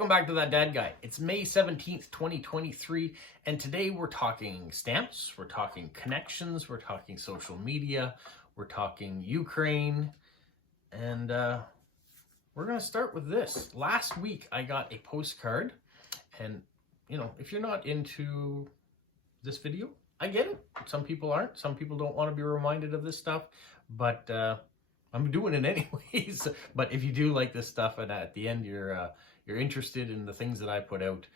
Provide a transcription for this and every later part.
Welcome back to That Dad Guy. It's May 17th, 2023, and today we're talking stamps, we're talking connections, we're talking social media, we're talking Ukraine, and we're going to start with this. Last week I got a postcard, and if you're not into this video, I get it. Some people aren't. Some people don't want to be reminded of this stuff, but I'm doing it anyways. But if you do like this stuff and at the end you're interested in the things that I put out,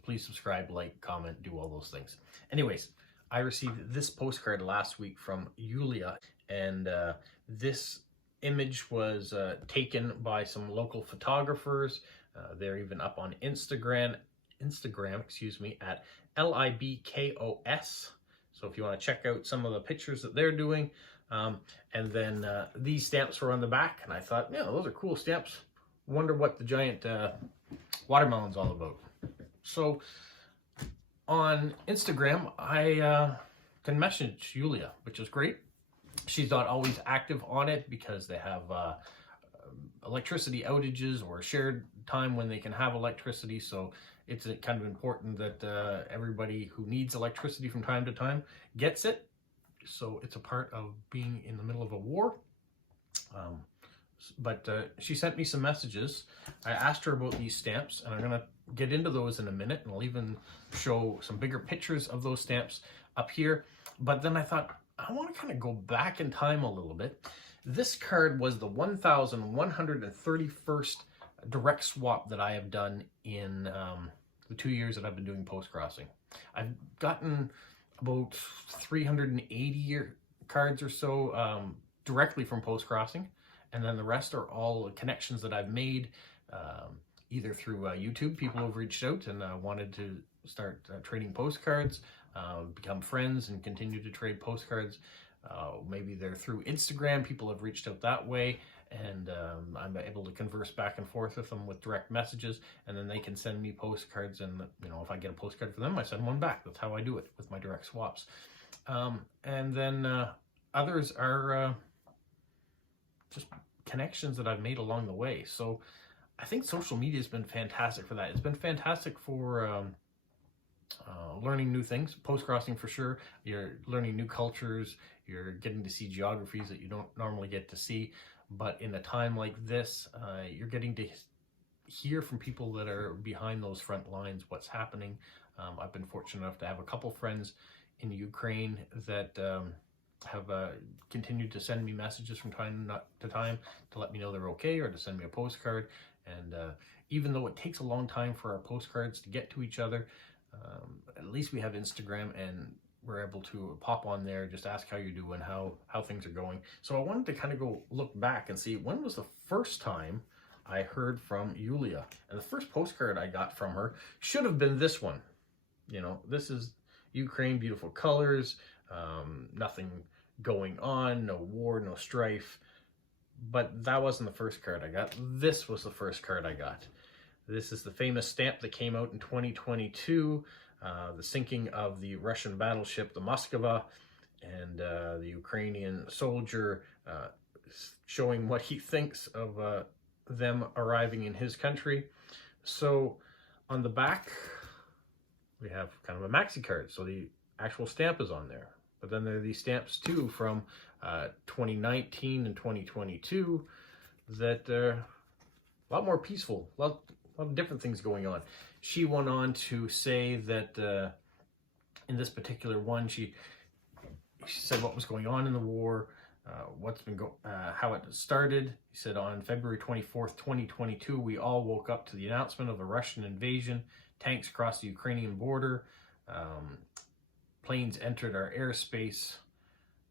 please subscribe, like, comment, do all those things. Anyways, I received this postcard last week from Yulia, and this image was taken by some local photographers. They're even up on Instagram, at LIBKOS. So if you want to check out some of the pictures that they're doing. And then these stamps were on the back, and I thought, yeah, those are cool stamps. Wonder what the giant watermelon's all about. So on Instagram, I can message Yulia, which is great. She's not always active on it because they have electricity outages or shared time when they can have electricity. So it's kind of important that everybody who needs electricity from time to time gets it. So it's a part of being in the middle of a war. But she sent me some messages. I asked her about these stamps, and I'm going to get into those in a minute, and I'll even show some bigger pictures of those stamps up here. But then I thought, I want to kind of go back in time a little bit. This card was the 1,131st direct swap that I have done in the 2 years that I've been doing post-crossing. I've gotten about 380 cards or so directly from post-crossing, and then the rest are all connections that I've made either through YouTube. People have reached out and wanted to start trading postcards, become friends and continue to trade postcards. Maybe they're through Instagram. People have reached out that way, and I'm able to converse back and forth with them with direct messages, and then they can send me postcards, and if I get a postcard for them, I send one back. That's how I do it with my direct swaps. And then others are just connections that I've made along the way. So I think social media has been fantastic for that. It's been fantastic for learning new things. Post-crossing for sure. You're learning new cultures. You're getting to see geographies that you don't normally get to see. But in a time like this, you're getting to hear from people that are behind those front lines what's happening. I've been fortunate enough to have a couple friends in Ukraine that have continued to send me messages from time to time to let me know they're okay, or to send me a postcard. And even though it takes a long time for our postcards to get to each other, at least we have Instagram, and we're able to pop on there, just ask how you're doing, how things are going. So I wanted to kind of go look back and see when was the first time I heard from Yulia. And the first postcard I got from her should have been this one. This is Ukraine, beautiful colors, nothing going on, no war, no strife. But that wasn't the first card I got. This was the first card I got. This is the famous stamp that came out in 2022, the sinking of the Russian battleship, the Moskva, and the Ukrainian soldier showing what he thinks of them arriving in his country. So on the back, we have kind of a maxi card, so the actual stamp is on there. But then there are these stamps too from 2019 and 2022 that are a lot more peaceful, a lot of different things going on. She went on to say that in this particular one, she said what was going on in the war, how it started. He said on February 24th, 2022, we all woke up to the announcement of a Russian invasion. Tanks crossed the Ukrainian border. Planes entered our airspace.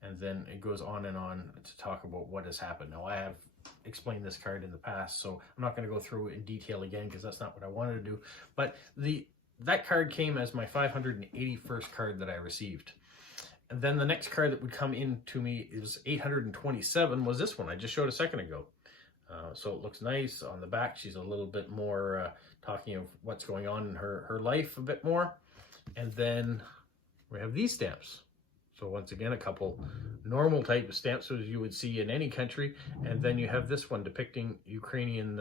And then it goes on and on to talk about what has happened. Now, I have explained this card in the past, so I'm not going to go through it in detail again because that's not what I wanted to do. But that card came as my 581st card that I received. And then the next card that would come in to me is 827 was this one I just showed a second ago. So it looks nice. On the back, she's a little bit more talking of what's going on in her life a bit more. And then we have these stamps. So once again, a couple normal type of stamps as you would see in any country. And then you have this one depicting Ukrainian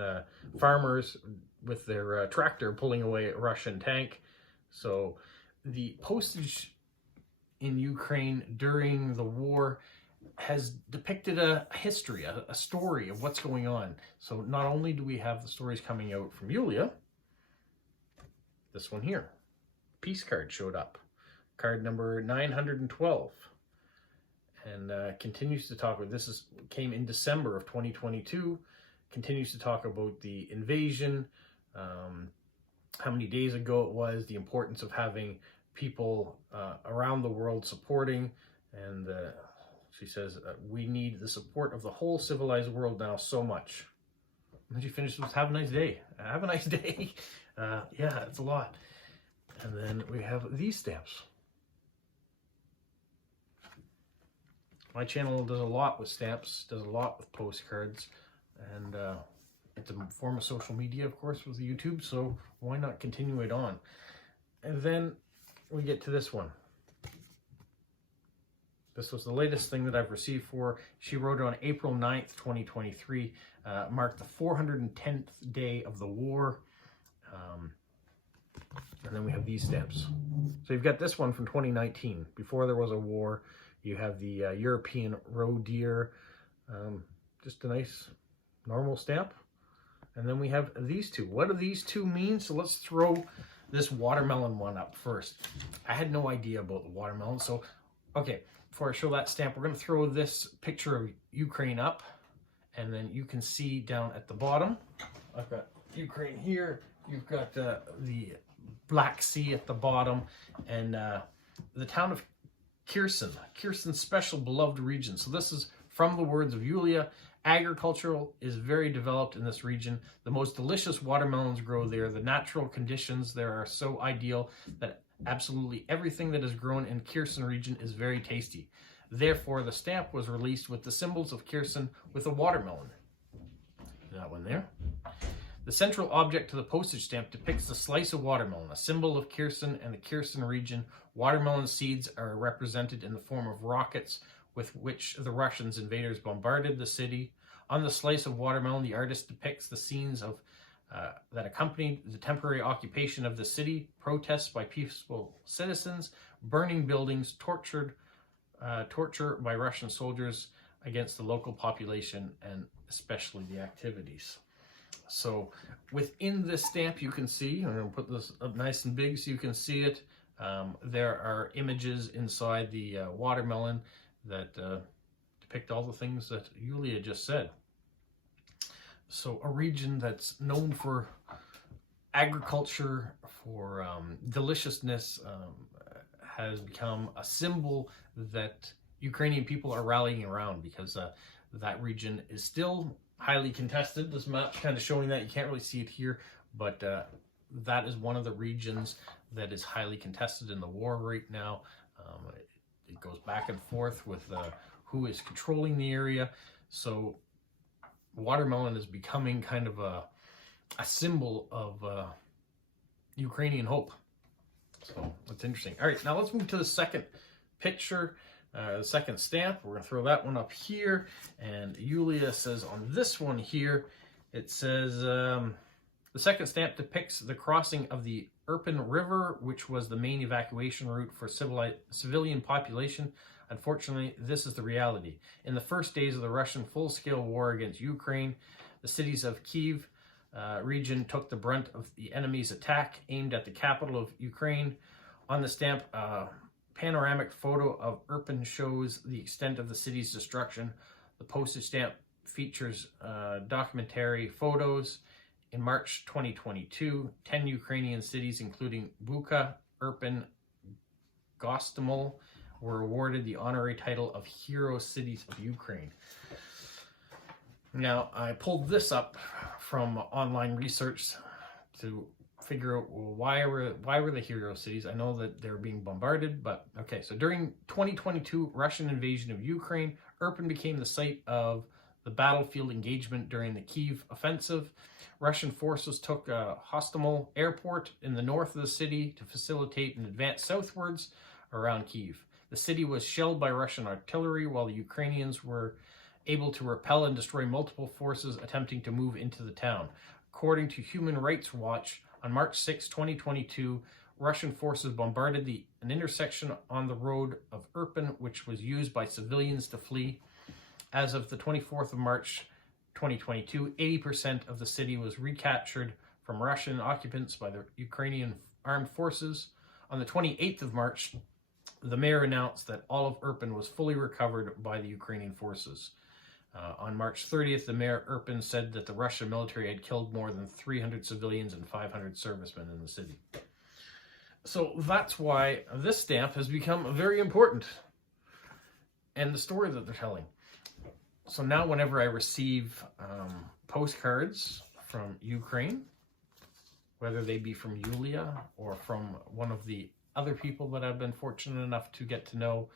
farmers with their tractor pulling away a Russian tank. So the postage in Ukraine during the war has depicted a history, a story of what's going on. So not only do we have the stories coming out from Yulia, this one here, peace card showed up, card number 912, and continues to talk about, came in December of 2022, continues to talk about the invasion, how many days ago it was, the importance of having people around the world supporting, and she says, we need the support of the whole civilized world now so much. And then she finishes with, have a nice day. Have a nice day. Yeah, it's a lot. And then we have these stamps. My channel does a lot with stamps, does a lot with postcards, and it's a form of social media, of course, with YouTube, so why not continue it on? And then we get to this one. This was the latest thing that I've received for. She wrote it on April 9th, 2023, marked the 410th day of the war. And then we have these stamps. So you've got this one from 2019, before there was a war. You have the European roe deer, just a nice normal stamp. And then we have these two. What do these two mean? So let's throw this watermelon one up first. I had no idea about the watermelon. So, okay, before I show that stamp, we're going to throw this picture of Ukraine up. And then you can see down at the bottom, I've got Ukraine here. You've got the Black Sea at the bottom. And the town of Kherson's special beloved region. So this is from the words of Yulia. Agricultural is very developed in this region. The most delicious watermelons grow there. The natural conditions there are so ideal that absolutely everything that is grown in Kherson region is very tasty. Therefore, the stamp was released with the symbols of Kherson with a watermelon. That one there. The central object to the postage stamp depicts a slice of watermelon, a symbol of Kherson and the Kherson region. Watermelon seeds are represented in the form of rockets with which the Russians invaders bombarded the city. On the slice of watermelon, the artist depicts the scenes of that accompanied the temporary occupation of the city, protests by peaceful citizens, burning buildings, torture by Russian soldiers against the local population, and especially the activities. So within this stamp, you can see, I'm going to put this up nice and big so you can see it. There are images inside the watermelon that depict all the things that Yulia just said. So a region that's known for agriculture, for deliciousness, has become a symbol that Ukrainian people are rallying around, because that region is still highly contested. This map's kind of showing that. You can't really see it here, but that is one of the regions that is highly contested in the war right now. It goes back and forth with who is controlling the area. So watermelon is becoming kind of a symbol of Ukrainian hope. So that's interesting. All right, now let's move to the second picture, the second stamp. We're going to throw that one up here. And Yulia says on this one here, it says, the second stamp depicts the crossing of the Irpin River, which was the main evacuation route for civilian population. Unfortunately, this is the reality. In the first days of the Russian full-scale war against Ukraine, the cities of Kyiv region took the brunt of the enemy's attack aimed at the capital of Ukraine. On the stamp, a panoramic photo of Irpin shows the extent of the city's destruction. The postage stamp features documentary photos. In March 2022, 10 Ukrainian cities, including Bucha, Irpin, Gostomel, were awarded the honorary title of Hero Cities of Ukraine. Now, I pulled this up from online research to figure out, well, why were the hero cities? I know that they're being bombarded, but okay. So during 2022 Russian invasion of Ukraine, Irpin became the site of the battlefield engagement during the Kyiv offensive. Russian forces took Hostomel Airport in the north of the city to facilitate an advance southwards around Kyiv. The city was shelled by Russian artillery, while the Ukrainians were able to repel and destroy multiple forces attempting to move into the town. According to Human Rights Watch, on March 6, 2022, Russian forces bombarded an intersection on the road of Irpin, which was used by civilians to flee. As of the 24th of March, 2022, 80% of the city was recaptured from Russian occupants by the Ukrainian armed forces. On the 28th of March, the mayor announced that all of Irpin was fully recovered by the Ukrainian forces. On March 30th, the mayor of Irpin said that the Russian military had killed more than 300 civilians and 500 servicemen in the city. So that's why this stamp has become very important, and the story that they're telling. So now whenever I receive postcards from Ukraine, whether they be from Yulia or from one of the other people that I've been fortunate enough to get to know,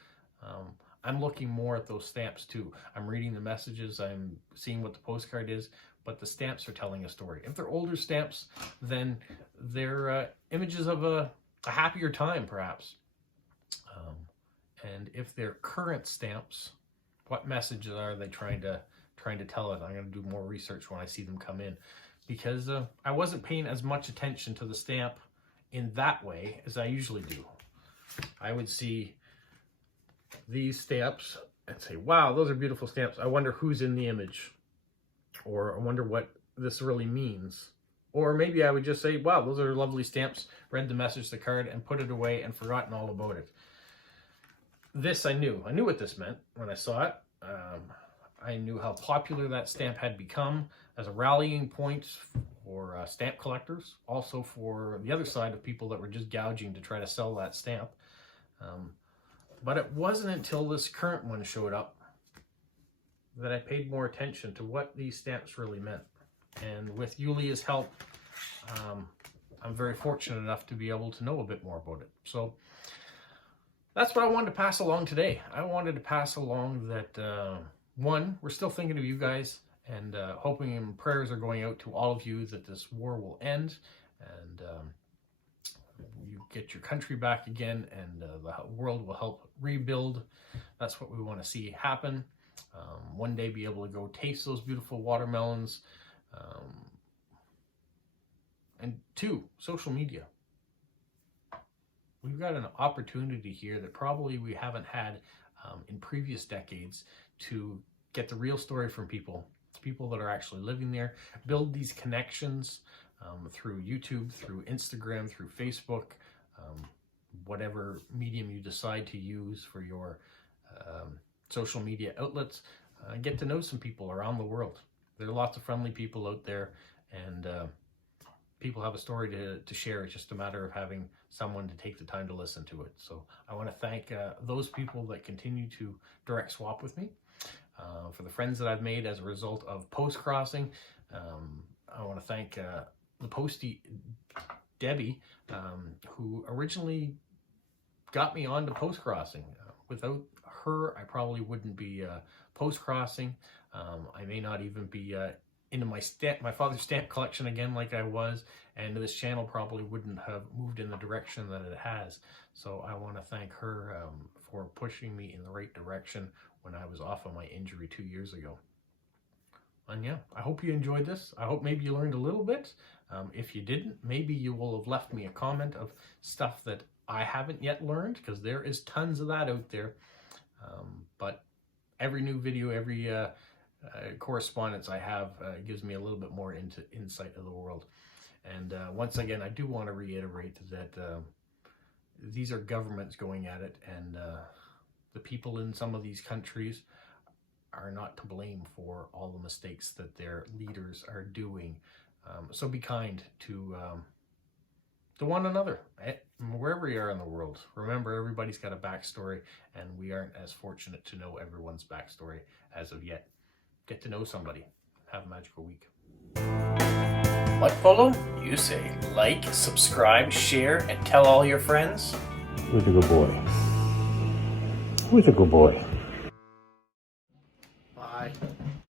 I'm looking more at those stamps too. I'm reading the messages, I'm seeing what the postcard is, but the stamps are telling a story. If they're older stamps, then they're images of a happier time, perhaps. And if they're current stamps, what messages are they trying to tell us? I'm going to do more research when I see them come in, because I wasn't paying as much attention to the stamp in that way as I usually do. I would see these stamps and say, wow, those are beautiful stamps. I wonder who's in the image, or I wonder what this really means. Or maybe I would just say, wow, those are lovely stamps, read the message, the card, and put it away and forgotten all about it. This I knew what this meant when I saw it. I knew how popular that stamp had become as a rallying point for stamp collectors, also for the other side of people that were just gouging to try to sell that stamp. But it wasn't until this current one showed up that I paid more attention to what these stamps really meant. And with Yulia's help, I'm very fortunate enough to be able to know a bit more about it. So that's what I wanted to pass along today. I wanted to pass along that, one, we're still thinking of you guys, and hoping and prayers are going out to all of you that this war will end, and you get your country back again, and the world will help rebuild. That's what we want to see happen. One day be able to go taste those beautiful watermelons. And two, social media. We've got an opportunity here that probably we haven't had in previous decades to get the real story from people that are actually living there, build these connections through YouTube, through Instagram, through Facebook, whatever medium you decide to use for your social media outlets. Get to know some people around the world. There are lots of friendly people out there, and people have a story to share. It's just a matter of having someone to take the time to listen to it. So I want to thank those people that continue to direct swap with me, for the friends that I've made as a result of post-crossing. I want to thank the postie Debbie, who originally got me on to post-crossing. Without her, I probably wouldn't be post-crossing. I may not even be into my father's stamp collection again like I was, and this channel probably wouldn't have moved in the direction that it has. So I want to thank her for pushing me in the right direction when I was off of my injury 2 years ago. And yeah, I hope you enjoyed this. I hope maybe you learned a little bit. If you didn't, maybe you will have left me a comment of stuff that I haven't yet learned, because there is tons of that out there. But every new video, every correspondence I have gives me a little bit more insight of the world. And once again, I do want to reiterate that these are governments going at it, and the people in some of these countries are not to blame for all the mistakes that their leaders are doing. So be kind to one another, wherever you are in the world. Remember, everybody's got a backstory, and we aren't as fortunate to know everyone's backstory as of yet. Get to know somebody. Have a magical week. What, Polo? You say like, subscribe, share, and tell all your friends? Who's a good boy? Who's a good boy?